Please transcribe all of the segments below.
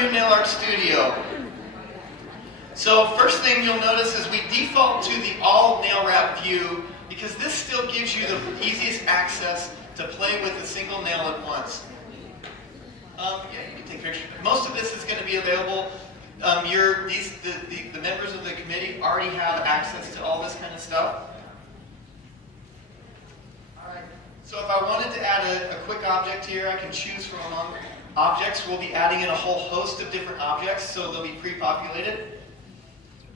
new nail art studio. So first thing you'll notice is we default to the all nail wrap view because this still gives you the easiest access to play with a single nail at once. Yeah, you can take pictures. Most of this is going to be available. The members of the committee already have access to all this kind of stuff. Alright, so if I wanted to add a quick object here, I can choose from among objects. We'll be adding in a whole host of different objects, so they'll be pre-populated.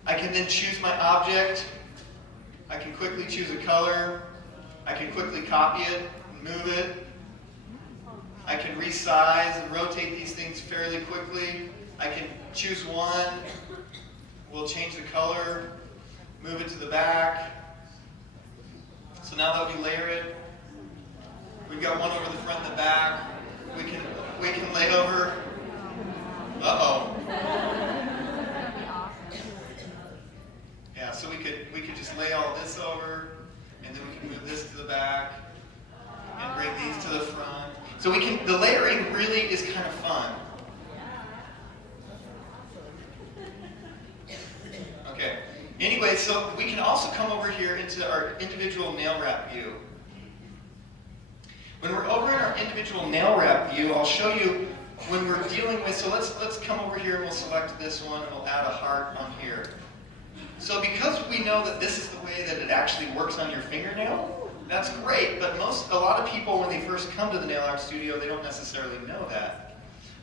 I can then choose my object. I can quickly choose a color. I can quickly copy it and move it. I can resize and rotate these things fairly quickly. I can choose one. We'll change the color, move it to the back. So now that we layer it, we've got one over the front and the back. We can lay over. Uh-oh. Yeah, so we could just lay all this over, and then we can move this to the back, and bring these to the front. So the layering really is kind of fun. Okay. Anyway, so we can also come over here into our individual nail wrap view. When we're over in our individual nail wrap view, I'll show you when we're dealing with, so let's come over here and we'll select this one and we'll add a heart on here. So because we know that this is the way that it actually works on your fingernail, that's great, but a lot of people when they first come to the nail art studio, they don't necessarily know that.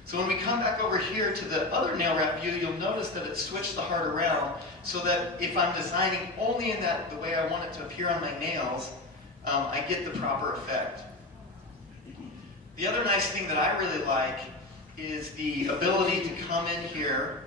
So when we come back over here to the other nail wrap view, you'll notice that it switched the heart around so that if I'm designing only in the way I want it to appear on my nails, I get the proper effect. The other nice thing that I really like is the ability to come in here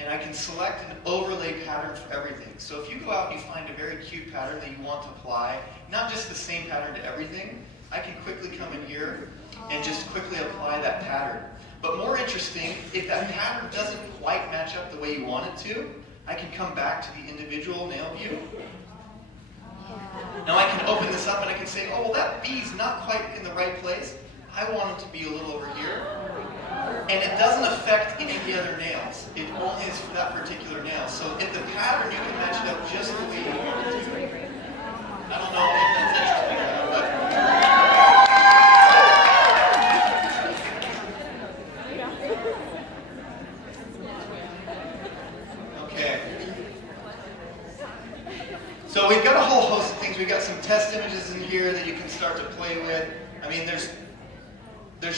and I can select an overlay pattern for everything. So if you go out and you find a very cute pattern that you want to apply, not just the same pattern to everything, I can quickly come in here and just quickly apply that pattern. But more interesting, if that pattern doesn't quite match up the way you want it to, I can come back to the individual nail view. Now I can open this up and I can say, oh, well that B's not quite in the right place. I want it to be a little over here. And it doesn't affect any of the other nails. It only is for that particular nail. So if the pattern, you can match it up just the way you want it to. I don't know if that's interesting or not, but... Okay. So we've got a whole host of things. We've got some test images in here that you can start to play with. I mean, there's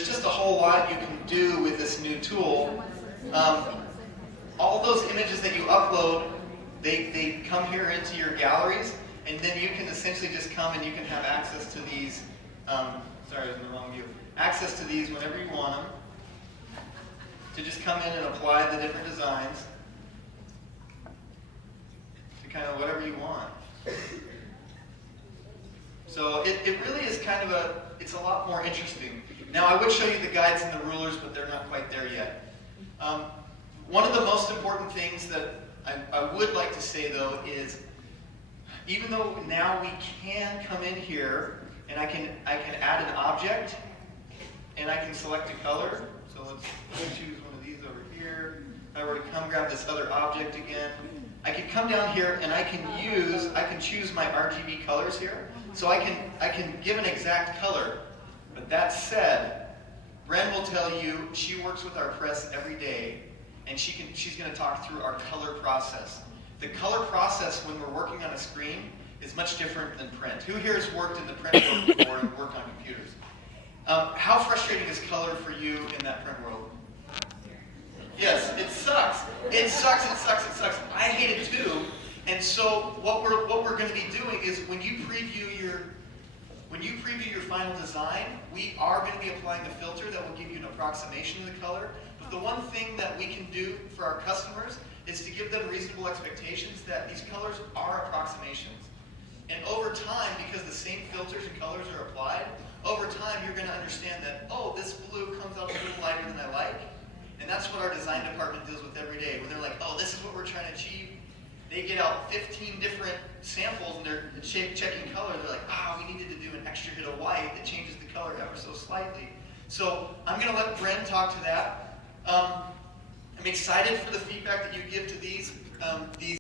just a whole lot you can do with this new tool. All those images that you upload, they come here into your galleries, and then you can essentially just come and you can have access to these. Sorry, I was in the wrong view. Access to these whenever you want them. To just come in and apply the different designs to kind of whatever you want. So it really is kind of it's a lot more interesting. Now I would show you the guides and the rulers, but they're not quite there yet. One of the most important things that I would like to say though is, even though now we can come in here and I can add an object and I can select a color. So let's choose one of these over here. If I were to come grab this other object again, I can come down here and I can choose my RGB colors here. So I can give an exact color. But that said, Bren will tell you she works with our press every day, and she's going to talk through our color process. The color process when we're working on a screen is much different than print. Who here has worked in the print world before and worked on computers? How frustrating is color for you in that print world? Yes, it sucks. It sucks. I hate it too. And so what we're going to be doing is when you preview your final design, we are going to be applying a filter that will give you an approximation of the color. But the one thing that we can do for our customers is to give them reasonable expectations that these colors are approximations. And over time, because the same filters and colors are applied, over time you're going to understand that, oh, this blue comes out a little lighter than I like. And that's what our design department deals with every day. When they're like, oh, this is what we're trying to achieve. They get out 15 different samples and they're checking color. They're like, we needed to do an extra hit of white that changes the color ever so slightly. So I'm going to let Bren talk to that. I'm excited for the feedback that you give to these